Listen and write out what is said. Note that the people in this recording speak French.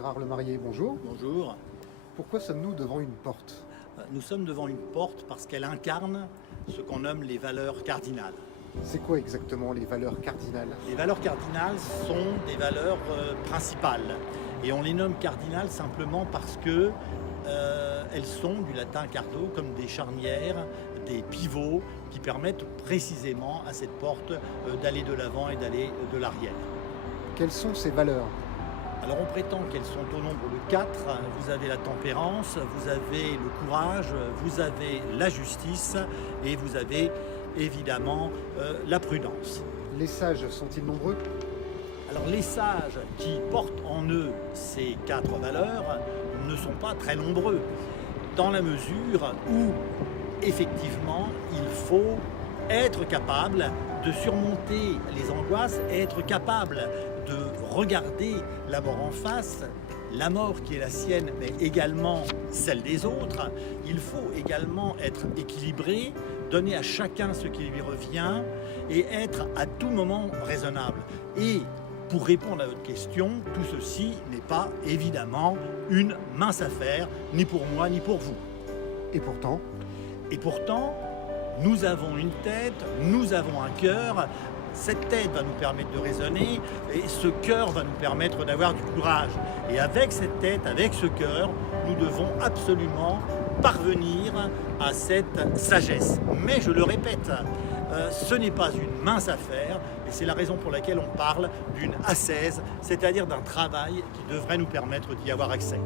Gérard Lemarié, bonjour. Bonjour. Pourquoi sommes-nous devant une porte? Nous sommes devant une porte parce qu'elle incarne ce qu'on nomme les valeurs cardinales. C'est quoi exactement les valeurs cardinales? Les valeurs cardinales sont des valeurs principales. Et on les nomme cardinales simplement parce que elles sont, du latin cardo, comme des charnières, des pivots qui permettent précisément à cette porte d'aller de l'avant et d'aller de l'arrière. Quelles sont ces valeurs? Alors on prétend qu'elles sont au nombre de 4. Vous avez la tempérance, vous avez le courage, vous avez la justice et vous avez évidemment la prudence. Les sages sont-ils nombreux? Alors les sages qui portent en eux ces 4 valeurs ne sont pas très nombreux, dans la mesure où effectivement il faut être capable de surmonter les angoisses, être capable de regarder la mort en face, la mort qui est la sienne, mais également celle des autres. Il faut également être équilibré, donner à chacun ce qui lui revient et être à tout moment raisonnable. Et pour répondre à votre question, tout ceci n'est pas évidemment une mince affaire, ni pour moi ni pour vous. Et pourtant, nous avons une tête, nous avons un cœur. Cette tête va nous permettre de raisonner et ce cœur va nous permettre d'avoir du courage. Et avec cette tête, avec ce cœur, nous devons absolument parvenir à cette sagesse. Mais je le répète, ce n'est pas une mince affaire et c'est la raison pour laquelle on parle d'une ascèse, c'est-à-dire d'un travail qui devrait nous permettre d'y avoir accès.